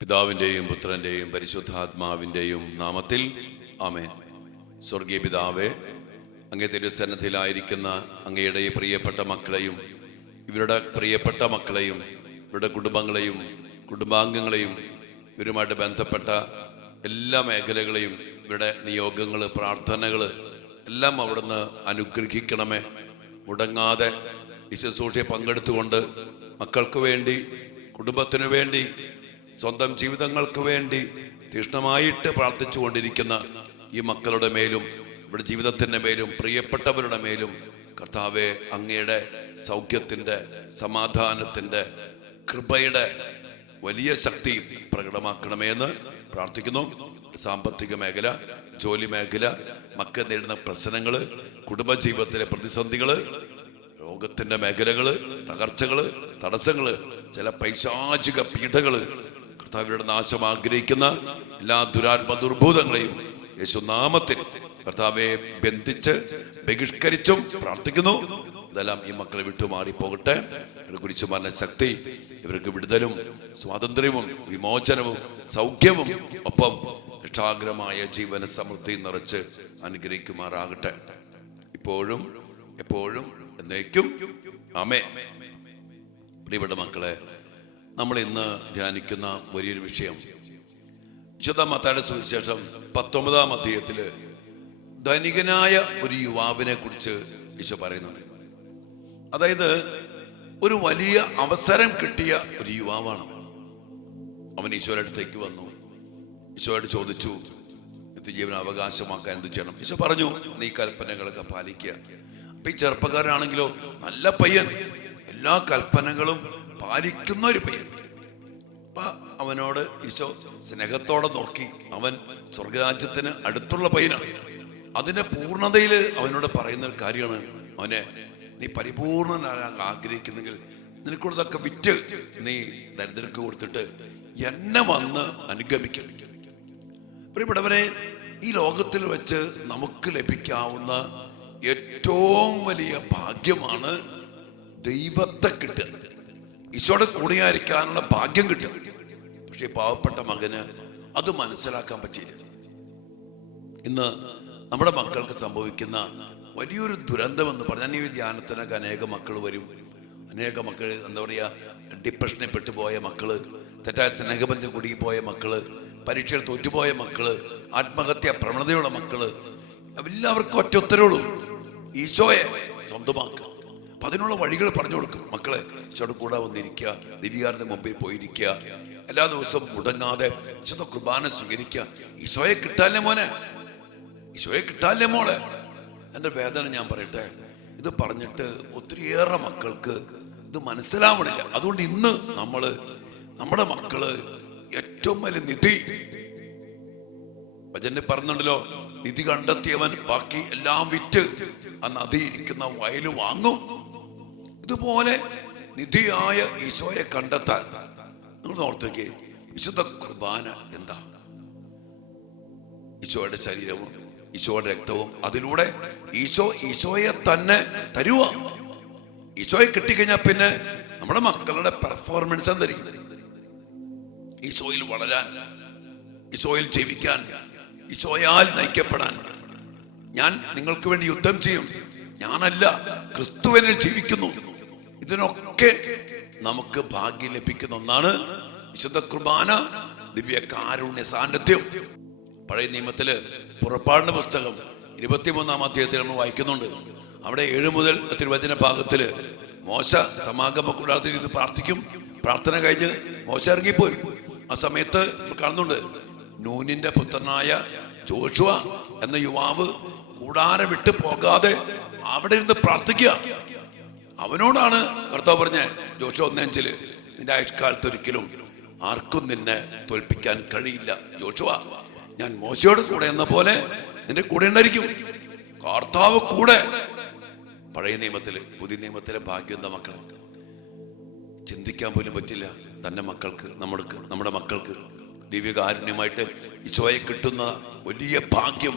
പിതാവിൻ്റെയും പുത്രൻ്റെയും പരിശുദ്ധാത്മാവിൻ്റെയും നാമത്തിൽ ആമേൻ. സ്വർഗീയ പിതാവേ, അങ്ങേ തിരുസന്നിധിയിലായിരിക്കുന്ന അങ്ങയുടെ ഈ പ്രിയപ്പെട്ട മക്കളെയും ഇവരുടെ പ്രിയപ്പെട്ട മക്കളെയും ഇവരുടെ കുടുംബങ്ങളെയും കുടുംബാംഗങ്ങളെയും ഇവരുമായിട്ട് ബന്ധപ്പെട്ട എല്ലാ മേഖലകളെയും ഇവരുടെ നിയോഗങ്ങൾ, പ്രാർത്ഥനകൾ എല്ലാം അവിടുന്ന് അനുഗ്രഹിക്കണമേ. മുടങ്ങാതെ ഈ ശുശ്രൂഷയെ പങ്കെടുത്തുകൊണ്ട് മക്കൾക്ക് വേണ്ടി, കുടുംബത്തിനു വേണ്ടി, സ്വന്തം ജീവിതങ്ങൾക്ക് വേണ്ടി തീക്ഷ്ണമായിട്ട് പ്രാർത്ഥിച്ചു കൊണ്ടിരിക്കുന്ന ഈ മക്കളുടെ മേലും ഇവിടെ ജീവിതത്തിൻ്റെ മേലും പ്രിയപ്പെട്ടവരുടെ മേലും കർത്താവെ അങ്ങയുടെ സൗഖ്യത്തിൻ്റെ, സമാധാനത്തിൻ്റെ, കൃപയുടെ വലിയ ശക്തി പ്രകടമാക്കണമേ എന്ന് പ്രാർത്ഥിക്കുന്നു. സാമ്പത്തിക മേഖല, ജോലി മേഖല, മക്കൾ നേരിടുന്ന പ്രശ്നങ്ങൾ, കുടുംബജീവിതത്തിലെ പ്രതിസന്ധികൾ, രോഗത്തിൻ്റെ മേഖലകൾ, തകർച്ചകൾ, തടസ്സങ്ങൾ, ചില പൈശാചിക പീഡകൾ, കർത്താവിയുടെ നാശം ആഗ്രഹിക്കുന്ന എല്ലാ ദുരാത്മ ദുർഭൂതങ്ങളെയും യേശുനാമത്തിൽ കർത്താവെ ബന്ധിച്ച് ബഹിഷ്കരിച്ചും പ്രാർത്ഥിക്കുന്നു. ഇതെല്ലാം ഈ മക്കളെ വിട്ടുമാറി പോകട്ടെ. കുരിശു മരണ ശക്തി ഇവർക്ക് വിടുതലും സ്വാതന്ത്ര്യവും വിമോചനവും സൗഖ്യവും ഒപ്പം രക്ഷാഗ്രമായ ജീവന സമൃദ്ധി നിറച്ച് അനുഗ്രഹിക്കുമാറാകട്ടെ, ഇപ്പോഴും എപ്പോഴും എന്നേക്കും. ആമേൻ. പ്രിയപ്പെട്ട മക്കളെ, നമ്മൾ ഇന്ന് ധ്യാനിക്കുന്ന വലിയൊരു വിഷയം വിശുദ്ധ മത്തായിയുടെ സുവിശേഷം 19-ാം അധ്യായത്തില് ധനികനായ ഒരു യുവാവിനെ കുറിച്ച് ഈശോ പറയുന്നുണ്ട്. അതായത് ഒരു വലിയ അവസരം കിട്ടിയ ഒരു യുവാവാണ്. അവൻ ഈശോയുടെ അടുത്തേക്ക് വന്നു. ഈശോയോട് ചോദിച്ചു, നിത്യജീവൻ അവകാശമാക്കാൻ എന്ത് ചെയ്യണം? ഈശോ പറഞ്ഞു, നീ കൽപ്പനകളൊക്കെ പാലിക്കുക. അപ്പൊ ഈ ചെറുപ്പക്കാരനാണെങ്കിലോ നല്ല പയ്യൻ, എല്ലാ കൽപ്പനകളും പാലിക്കുന്ന ഒരു പയ്യൻ. അപ്പൊ അവനോട് ഈശോ സ്നേഹത്തോടെ നോക്കി. അവൻ സ്വർഗരാജ്യത്തിന് അടുത്തുള്ള പയ്യനാണ്. അതിന്റെ പൂർണ്ണതയിൽ അവനോട് പറയുന്ന ഒരു കാര്യമാണ്, അവനെ നീ പരിപൂർണനാകാൻ ആഗ്രഹിക്കുന്നെങ്കിൽ നിനക്കുള്ളതൊക്കെ വിറ്റ് നീ ദരിദ്രർക്ക് കൊടുത്തിട്ട് എന്നെ വന്ന് അനുഗമിക്കും. പ്രിയപ്പെട്ടവരെ, ഈ ലോകത്തിൽ വെച്ച് നമുക്ക് ലഭിക്കാവുന്ന ഏറ്റവും വലിയ ഭാഗ്യമാണ് ദൈവത്തെ കിട്ടുക, ഈശോയുടെ കൂടെയായിരിക്കാനുള്ള ഭാഗ്യം കിട്ടുക. പക്ഷെ പാവപ്പെട്ട മകന് അത് മനസ്സിലാക്കാൻ പറ്റിയില്ല. ഇന്ന് നമ്മുടെ മക്കൾക്ക് സംഭവിക്കുന്ന വലിയൊരു ദുരന്തം എന്ന് പറഞ്ഞാൽ, ഈ ധ്യാനത്തിനൊക്കെ അനേക മക്കൾ വരും. അനേക മക്കൾ എന്താ പറയുക, ഡിപ്രഷനിൽ പെട്ടുപോയ മക്കള്, തെറ്റായ സ്നേഹബന്ധം കുടുങ്ങിപ്പോയ മക്കള്, പരീക്ഷയിൽ തോറ്റുപോയ മക്കള്, ആത്മഹത്യ പ്രവണതയുള്ള മക്കള്, എല്ലാവർക്കും ഒറ്റ ഉത്തരവുള്ളൂ, ഈശോയെ സ്വന്തമാക്കുക. അപ്പൊ അതിനുള്ള വഴികൾ പറഞ്ഞു കൊടുക്കും. മക്കളെ, ഈശോയുടെ കൂടെ വന്നിരിക്കുക, ദിവ്യകാരുടെ മുമ്പിൽ പോയിരിക്കുക, എല്ലാ ദിവസവും മുടങ്ങാതെ വിശുദ്ധ കുർബാന സ്വീകരിക്കുക. ഈശോയെ കിട്ടാല്ലേ മോനെ, ഈശോയെ കിട്ടാല്ലേ മോളെ. എൻ്റെ വേദന ഞാൻ പറയട്ടെ, ഇത് പറഞ്ഞിട്ട് ഒത്തിരിയേറെ മക്കൾക്ക് ഇത് മനസ്സിലാവണില്ല. അതുകൊണ്ട് ഇന്ന് നമ്മുടെ മക്കള് ഏറ്റവും വലിയ നിധി, ഭജനെ പറഞ്ഞുണ്ടല്ലോ, നിധി കണ്ടെത്തിയവൻ ബാക്കി എല്ലാം വിറ്റ് ആ നദി ഇരിക്കുന്ന വയല് വാങ്ങും. ഇതുപോലെ നിധിയായ ഈശോയെ കണ്ടെത്താൻ നിങ്ങൾ ഓർത്തേക്ക്, വിശുദ്ധ കുർബാന എന്താ? ഈശോയുടെ ശരീരവും ഈശോയുടെ രക്തവും, അതിലൂടെ ഈശോയെ തന്നെ തരുക. ഈശോയെ കിട്ടിക്കഴിഞ്ഞാൽ പിന്നെ നമ്മുടെ മക്കളുടെ പെർഫോമൻസ് എന്തായിരിക്കും? ഈശോയിൽ വളരാൻ, ഈശോയിൽ ജീവിക്കാൻ, ഈശോയാൽ നയിക്കപ്പെടാൻ. ഞാൻ നിങ്ങൾക്ക് വേണ്ടി യുദ്ധം ചെയ്യും, ഞാനല്ല, ക്രിസ്തുവിനിൽ ജീവിക്കുന്നു. ഇതിനൊക്കെ നമുക്ക് ഭാഗ്യം ലഭിക്കുന്ന ഒന്നാണ് വിശുദ്ധ കുർബാന, ദിവ്യ കാരുണ്യ സാന്നിധ്യം. പഴയ നിയമത്തില് പുറപ്പാടിന്റെ പുസ്തകം 23-ാം അധ്യായത്തിൽ നമ്മൾ വായിക്കുന്നുണ്ട്. അവിടെ 7 മുതൽ തിരുവചന ഭാഗത്തില് മോശ സമാഗമ കൂടാരത്തിൽ ഇത് പ്രാർത്ഥിക്കും. പ്രാർത്ഥന കഴിഞ്ഞ് മോശ ഇറങ്ങിപ്പോയി. ആ സമയത്ത് കാണുന്നുണ്ട്, നൂനിന്റെ പുത്രനായ ജോഷുവ എന്ന യുവാവ് കൂടാരം വിട്ട് പോകാതെ അവിടെ ഇരുന്ന് പ്രാർത്ഥിക്കുക. അവനോടാണ് കർത്താവ് പറഞ്ഞ, ജോഷുവ 1:5, നിന്റെ ആയുഷ്കാലത്ത് ഒരിക്കലും ആർക്കും നിന്നെ തോൽപ്പിക്കാൻ കഴിയില്ല. ജോഷുവ, ഞാൻ മോശയോട് കൂടെ എന്ന പോലെ നിന്റെ കൂടെ ഉണ്ടായിരിക്കും. കർത്താവ് കൂടെ. പഴയ നിയമത്തില് പുതിയ നിയമത്തിലെ ഭാഗ്യം എന്താ മക്കളെ? ചിന്തിക്കാൻ പോലും പറ്റില്ല. തന്റെ മക്കൾക്ക്, നമ്മുടെ മക്കൾക്ക് ദിവ്യകാരുണ്യമായിട്ട് ഈശോയെ കിട്ടുന്ന വലിയ ഭാഗ്യം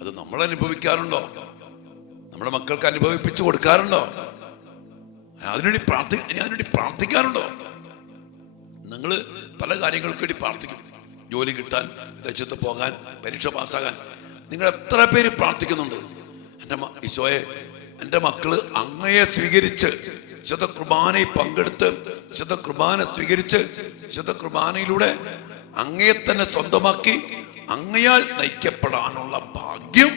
അത് നമ്മൾ അനുഭവിക്കാറുണ്ടോ? നമ്മുടെ മക്കൾക്ക് അനുഭവിപ്പിച്ചു കൊടുക്കാറുണ്ടോ? അതിനുവേണ്ടി പ്രാർത്ഥിക്കാറുണ്ടോ? നിങ്ങൾ പല കാര്യങ്ങൾക്ക് വേണ്ടി പ്രാർത്ഥിക്കും. ജോലി കിട്ടാൻ, വിദേശത്ത് പോകാൻ, പരീക്ഷ പാസ്സാകാൻ. നിങ്ങൾ എത്ര പേര് പ്രാർത്ഥിക്കുന്നുണ്ട്? ഈശോയെ, എൻ്റെ മക്കള് അങ്ങയെ സ്വീകരിച്ച് വിശുദ്ധ കുർബാനയിൽ പങ്കെടുത്ത് വിശുദ്ധ കുർബാന സ്വീകരിച്ച് വിശുദ്ധ കുർബാനയിലൂടെ അങ്ങയെ തന്നെ സ്വന്തമാക്കി അങ്ങയാൽ നയിക്കപ്പെടാനുള്ള ഭാഗ്യം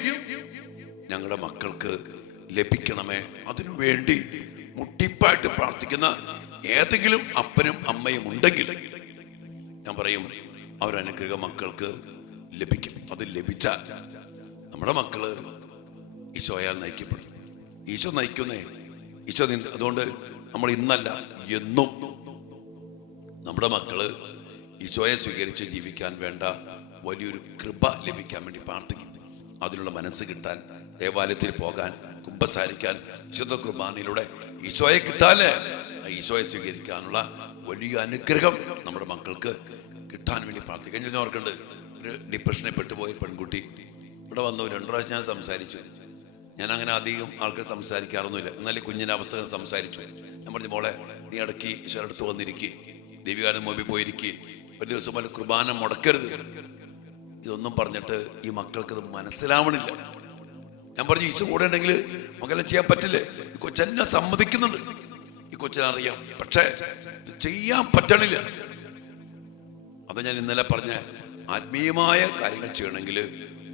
ഞങ്ങളുടെ മക്കൾക്ക് ലഭിക്കണമേ. അതിനുവേണ്ടി മുട്ടിപ്പായിട്ട് പ്രാർത്ഥിക്കുന്ന ഏതെങ്കിലും അപ്പനും അമ്മയും ഉണ്ടെങ്കിൽ ഞാൻ പറയും, അവരനുഗ്രഹ മക്കൾക്ക് ലഭിക്കും. അത് ലഭിച്ചാൽ നമ്മുടെ മക്കള് ഈശോയാൽ നയിക്കപ്പെടും. ഈശോ നയിക്കുന്നേ, ഈശോ. അതുകൊണ്ട് നമ്മൾ ഇന്നല്ല എന്നും നമ്മുടെ മക്കള് ഈശോയെ സ്വീകരിച്ച് ജീവിക്കാൻ വേണ്ട വലിയൊരു കൃപ ലഭിക്കാൻ വേണ്ടി പ്രാർത്ഥിക്കും. അതിനുള്ള മനസ്സ് കിട്ടാൻ, ദേവാലയത്തിൽ പോകാൻ, കുമ്പസാരിക്കാൻ, വിശുദ്ധ കുർബാനയിലൂടെ ഈശോയെ കിട്ടാല് ഈശോയെ സ്വീകരിക്കാനുള്ള വലിയ അനുഗ്രഹം നമ്മുടെ മക്കൾക്ക് കിട്ടാൻ വേണ്ടി പ്രാർത്ഥിക്കാൻ. ഞാൻ ഓർക്കുന്നുണ്ട്, ഒരു ഡിപ്രഷനെ പെട്ടുപോയ പെൺകുട്ടി ഇവിടെ വന്നു. 2 പ്രാവശ്യം ഞാൻ സംസാരിച്ചു. ഞാൻ അങ്ങനെ അധികം ആൾക്കാർ സംസാരിക്കാറൊന്നുമില്ല. എന്നാലും കുഞ്ഞിൻ്റെ അവസ്ഥ സംസാരിച്ചു. ഞാൻ പറഞ്ഞു, മോളെ, നീ ഇടയ്ക്ക് ഈശോയുടെ അടുത്ത് വന്നിരിക്കുക, ദൈവികാനം മുമ്പിൽ പോയിരിക്കുക, ഒരു ദിവസം പോലെ കുർബാന മുടക്കരുത്. ഇതൊന്നും പറഞ്ഞിട്ട് ഈ മക്കൾക്ക് ഇത് മനസ്സിലാവണില്ല. ഞാൻ പറഞ്ഞു, ഈശോ കൂടെ ഉണ്ടെങ്കിൽ മകളെ ചെയ്യാൻ പറ്റില്ലേ? ഈ കൊച്ചെന്നെ സമ്മതിക്കുന്നുണ്ട്, ഈ കൊച്ചിനറിയാം, പക്ഷേ ഇത് ചെയ്യാൻ പറ്റണില്ല. അത് ഞാൻ ഇന്നലെ പറഞ്ഞ ആത്മീയമായ കാര്യങ്ങൾ ചെയ്യണമെങ്കിൽ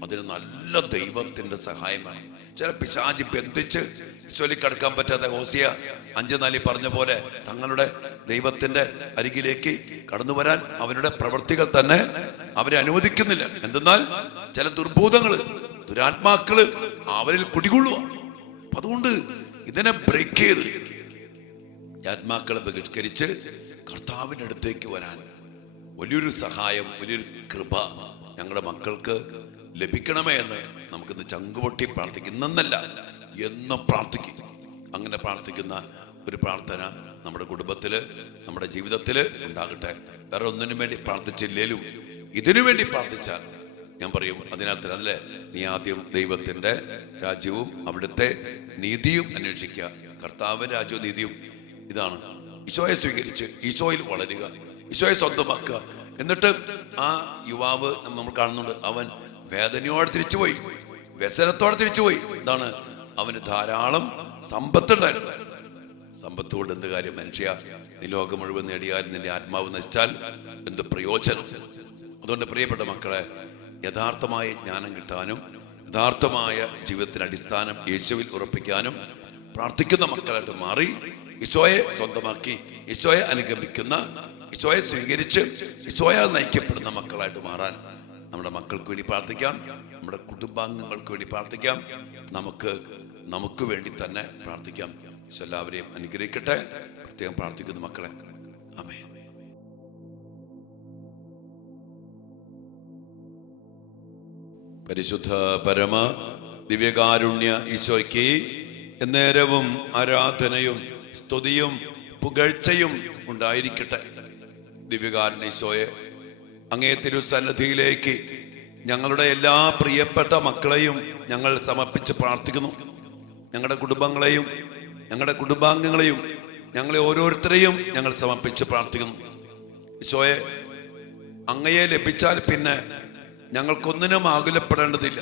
അതിന് നല്ല ദൈവത്തിന്റെ സഹായമാണ്. ചില പിശാചി ബന്ധിച്ച് ചൊല്ലിക്കടക്കാൻ പറ്റാതെ ഹോസിയ 5:4 പറഞ്ഞ പോലെ തങ്ങളുടെ ദൈവത്തിന്റെ അരികിലേക്ക് കടന്നു വരാൻ അവരുടെ പ്രവൃത്തികൾ തന്നെ അവരെ അനുവദിക്കുന്നില്ല. എന്തെന്നാൽ ചില ദുർഭൂതങ്ങള്, ദുരാത്മാക്കള് അവരിൽ കുടികൊള്ളുക. അതുകൊണ്ട് ഇതിനെ ബ്രേക്ക് ചെയ്ത് ആത്മാക്കളെ ബഹിഷ്കരിച്ച് കർത്താവിൻ്റെ അടുത്തേക്ക് വരാൻ വലിയൊരു സഹായം, വലിയൊരു കൃപ ഞങ്ങളുടെ മക്കൾക്ക് ലഭിക്കണമേ എന്ന് നമുക്കിന്ന് ചങ്കുപൊട്ടി പ്രാർത്ഥിക്കും. ഇന്നല്ല, എന്നും പ്രാർത്ഥിക്കും. അങ്ങനെ പ്രാർത്ഥിക്കുന്ന ഒരു പ്രാർത്ഥന നമ്മുടെ കുടുംബത്തില്, നമ്മുടെ ജീവിതത്തില് ഉണ്ടാകട്ടെ. വേറെ ഒന്നിനു വേണ്ടി പ്രാർത്ഥിച്ചില്ലേലും ഇതിനു വേണ്ടി പ്രാർത്ഥിച്ചാൽ ഞാൻ പറയും, അതിനകത്ത് അല്ലേ, നീ ആദ്യം ദൈവത്തിന്റെ രാജ്യവും അവിടുത്തെ നീതിയും അന്വേഷിക്കുക. കർത്താവിന്റെ രാജ്യവും നീതിയും ഇതാണ്. ഈശോയെ സ്വീകരിച്ച് ഈശോയിൽ വളരുക, ഈശോയെ സ്വന്തമാക്കുക. എന്നിട്ട് ആ യുവാവ് നമ്മൾ കാണുന്നുണ്ട്, അവൻ വേദനയോടെ തിരിച്ചുപോയി, വ്യസനത്തോടെ തിരിച്ചുപോയി. എന്താണ്? അവന് ധാരാളം സമ്പത്തുണ്ടായിരുന്നു. സമ്പത്ത് കൊണ്ട് എന്ത് കാര്യം? മനുഷ്യ, നീ ലോകം മുഴുവൻ നേടിയാൽ നിന്റെ ആത്മാവ് നശിച്ചാൽ എന്ത് പ്രയോജനം? അതുകൊണ്ട് പ്രിയപ്പെട്ട മക്കളെ, യഥാർത്ഥമായ ജ്ഞാനം കിട്ടാനും യഥാർത്ഥമായ ജീവിതത്തിന്റെ അടിസ്ഥാനം യേശുവിൽ ഉറപ്പിക്കാനും പ്രാർത്ഥിക്കുന്ന മക്കളായിട്ട് മാറി ഈശോയെ സ്വന്തമാക്കി ഈശോയെ അനുഗമിക്കുന്ന, ഈശോയെ സ്വീകരിച്ച് ഈശോയാൽ നയിക്കപ്പെടുന്ന മക്കളായിട്ട് മാറാൻ നമ്മുടെ മക്കൾക്ക് വേണ്ടി പ്രാർത്ഥിക്കാം, നമ്മുടെ കുടുംബാംഗങ്ങൾക്ക് വേണ്ടി പ്രാർത്ഥിക്കാം, നമുക്ക് വേണ്ടി തന്നെ പ്രാർത്ഥിക്കാം. എല്ലാവരെയും അനുഗ്രഹിക്കട്ടെ. പ്രത്യേകം പ്രാർത്ഥിക്കുന്ന മക്കളെ. ആമേൻ. പരിശുദ്ധ പരമ ദിവ്യകാരുണ്യ ഈശോയ്ക്ക് എന്നേരവും ആരാധനയും സ്തുതിയും പുകഴ്ചയും ഉണ്ടായിരിക്കട്ടെ. ദിവ്യകാരുണ്യ ഈശോയെ, അങ്ങേ തിരുസന്നിധിയിലേക്ക് ഞങ്ങളുടെ എല്ലാ പ്രിയപ്പെട്ട മക്കളെയും ഞങ്ങൾ സമർപ്പിച്ച് പ്രാർത്ഥിക്കുന്നു. ഞങ്ങളുടെ കുടുംബങ്ങളെയും ഞങ്ങളുടെ കുടുംബാംഗങ്ങളെയും ഞങ്ങളെ ഓരോരുത്തരെയും ഞങ്ങൾ സമർപ്പിച്ച് പ്രാർത്ഥിക്കുന്നു. ഈശോയെ, അങ്ങയെ ലഭിച്ചാൽ പിന്നെ ഞങ്ങൾക്കൊന്നിനും ആകുലപ്പെടേണ്ടതില്ല.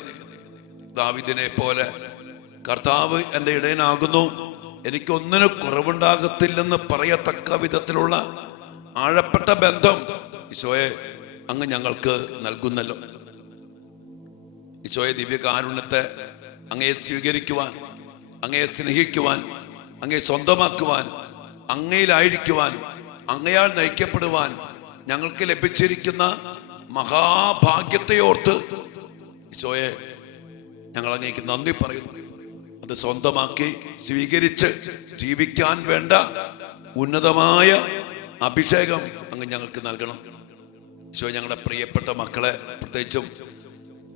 ദാവീദിനെ പോലെ കർത്താവ് എൻ്റെ ഇടയനാകുന്നു, എനിക്കൊന്നിനും കുറവുണ്ടാകത്തില്ലെന്ന് പറയത്തക്ക വിധത്തിലുള്ള ആഴപ്പെട്ട ബന്ധം ഈശോയെ അങ്ങ് ഞങ്ങൾക്ക് നൽകുന്നല്ലോ. ഈശോയെ, ദിവ്യകാരുണ്യത്തെ അങ്ങയെ സ്വീകരിക്കുവാൻ, അങ്ങയെ സ്നേഹിക്കുവാൻ, അങ്ങയെ സ്വന്തമാക്കുവാൻ, അങ്ങയിലായിരിക്കുവാൻ, അങ്ങയാൽ നയിക്കപ്പെടുവാൻ ഞങ്ങൾക്ക് ലഭിച്ചിരിക്കുന്ന മഹാഭാഗ്യത്തെ ഓർത്ത് ഈശോയെ ഞങ്ങൾ അങ്ങേക്ക് നന്ദി പറയുന്നു. അത് സ്വന്തമാക്കി സ്വീകരിച്ച് ജീവിക്കാൻ വേണ്ട ഉന്നതമായ അഭിഷേകം അങ്ങ് ഞങ്ങൾക്ക് നൽകണം. ഈശോ, ഞങ്ങളുടെ പ്രിയപ്പെട്ട മക്കളെ, പ്രത്യേകിച്ചും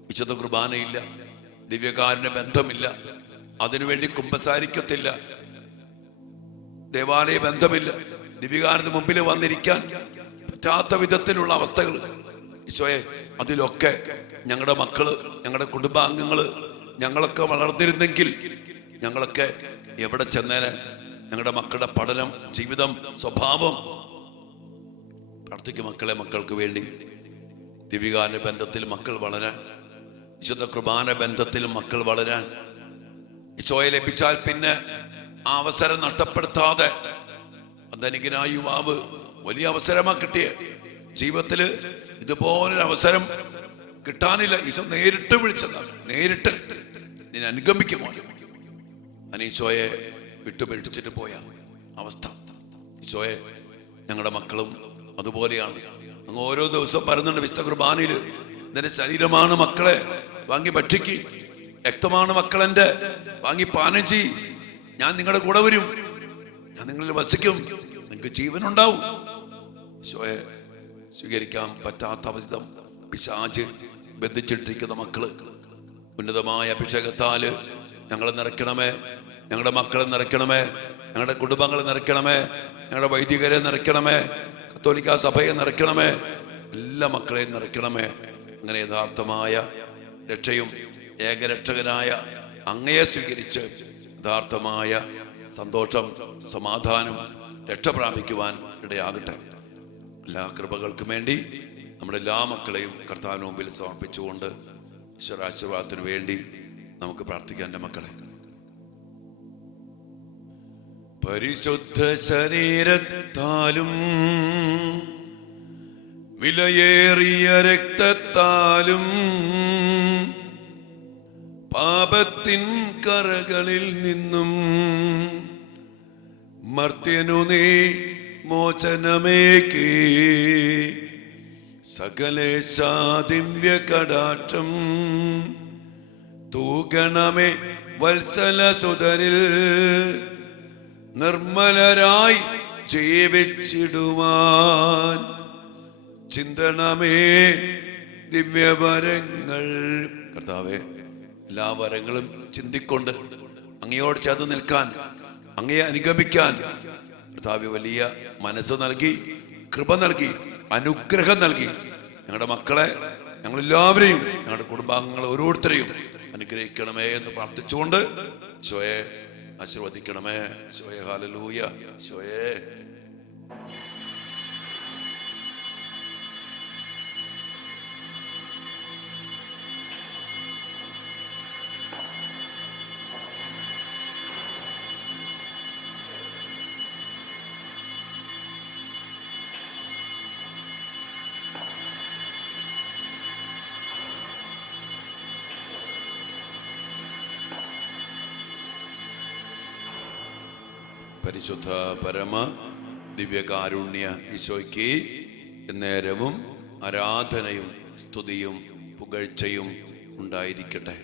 വിശുദ്ധ കുർബാനയില്ല, ദിവ്യകാരുണ്യ ബന്ധമില്ല, അതിനുവേണ്ടി കുമ്പസാരിക്കത്തില്ല, ദേവാലയ ബന്ധമില്ല, ദിവ്യകാരുണ്യ മുമ്പിൽ വന്നിരിക്കാൻ പറ്റാത്ത വിധത്തിലുള്ള അവസ്ഥകൾ ഈശോയെ, അതിലൊക്കെ ഞങ്ങളുടെ മക്കള്, ഞങ്ങളുടെ കുടുംബാംഗങ്ങള്, ഞങ്ങളൊക്കെ വളർന്നിരുന്നെങ്കിൽ ഞങ്ങളൊക്കെ എവിടെ ചെന്നേനെ? ഞങ്ങളുടെ മക്കളുടെ പഠനം, ജീവിതം, സ്വഭാവം പ്രാർത്ഥിക്കും മക്കളെ, മക്കൾക്ക് വേണ്ടി ദിവ്യകാരുണ്യ ബന്ധത്തിൽ മക്കൾ വളരാൻ, വിശുദ്ധ കുർബാന ബന്ധത്തിൽ മക്കൾ വളരാൻ, ഈശോയെ ലഭിച്ചാൽ പിന്നെ ആ അവസരം നഷ്ടപ്പെടുത്താതെ. ധനികനായ യുവാവ് വലിയ അവസരമാണ് കിട്ടിയ, ജീവിതത്തില് ഇതുപോലൊരു അവസരം കിട്ടാനില്ല. ഈശോ നേരിട്ട് വിളിച്ചതാണ്, നേരിട്ട് നിന്നെ അനുഗമിക്കുമോ. ഈശോയെ വിട്ടുപേക്ഷിച്ചിട്ട് പോയ അവസ്ഥ. ഈശോയെ ഞങ്ങളുടെ മക്കളും അതുപോലെയാണ്. അങ്ങ് ഓരോ ദിവസവും പറയുന്നുണ്ട് വിശുദ്ധ കുർബാനയില്, നിന്റെ ശരീരമാണ് മക്കളെ, വാങ്ങി ഭക്ഷിക്ക്. രക്തമാണ് മക്കളെന്റെ, വാങ്ങി പാനം ചെയ്യ്. ഞാൻ നിങ്ങളുടെ കൂടെ വരും, ഞാൻ നിങ്ങളിൽ വസിക്കും, നിങ്ങൾക്ക് ജീവനുണ്ടാവും. ഈശോയെ സ്വീകരിക്കാൻ പറ്റാത്ത വിധം പിശാച് ബന്ധിച്ചിട്ടിരിക്കുന്ന മക്കള്, ഉന്നതമായ അഭിഷേകത്താല് ഞങ്ങളെ നിറയ്ക്കണമേ, ഞങ്ങളുടെ മക്കളെ നിറയ്ക്കണമേ, ഞങ്ങളുടെ കുടുംബങ്ങളെ നിറയ്ക്കണമേ, ഞങ്ങളുടെ വൈദികരെ നിറയ്ക്കണമേ, കത്തോലിക്ക സഭയെ നിറയ്ക്കണമേ, എല്ലാ മക്കളെയും നിറയ്ക്കണമേ. അങ്ങനെ യഥാർത്ഥമായ രക്ഷയും ഏകരക്ഷകനായ അങ്ങയെ സ്വീകരിച്ച് യഥാർത്ഥമായ സന്തോഷം, സമാധാനം, രക്ഷ പ്രാപിക്കുവാൻ ഇടയാകട്ടെ. എല്ലാ കൃപകൾക്കും വേണ്ടി നമ്മുടെ എല്ലാ മക്കളെയും കർത്താവിന് മുമ്പിൽ സമർപ്പിച്ചുകൊണ്ട് ഈശ്വരാശീർവാദത്തിനു വേണ്ടി നമുക്ക് പ്രാർത്ഥിക്കാം. എൻ്റെ മക്കളെ, പരിശുദ്ധ ശരീരത്താലും വിലയേറിയ രക്തത്താലും പാപത്തിൻ കറകളിൽ നിന്നും മർത്യനു നീ മോചനമേകി സകലേശാ ദിവ്യ കടാക്ഷം തൂകണമേ വത്സല സുതരിൽ നിർമ്മലരായി ജീവിച്ചിടുവാൻ ചിന്തണമേ ദിവ്യവരങ്ങൾ. കർത്താവേ, എല്ലാ വരങ്ങളും ചിന്തിക്കൊണ്ട് അങ്ങയോട് ചേർന്ന് നിൽക്കാൻ, അങ്ങയെ അനുഗമിക്കാൻ കർത്താവ് വലിയ മനസ്സ് നൽകി, കൃപ നൽകി, അനുഗ്രഹം നൽകി. ഞങ്ങളുടെ മക്കളെ, ഞങ്ങളെല്ലാവരെയും, ഞങ്ങളുടെ കുടുംബാംഗങ്ങൾ ഓരോരുത്തരെയും അനുഗ്രഹിക്കണമേ എന്ന് പ്രാർത്ഥിച്ചുകൊണ്ട് ഈശോയെ ആശീർവദിക്കണമേ. ഈശോയെ ഹല്ലേലൂയ. ഈശോയെ പരിശുദ്ധ പരമ ദിവ്യകാരുണ്യ ഈശോയ്ക്ക് നേരവും ആരാധനയും സ്തുതിയും പുകഴ്ചയും ഉണ്ടായിരിക്കട്ടെ.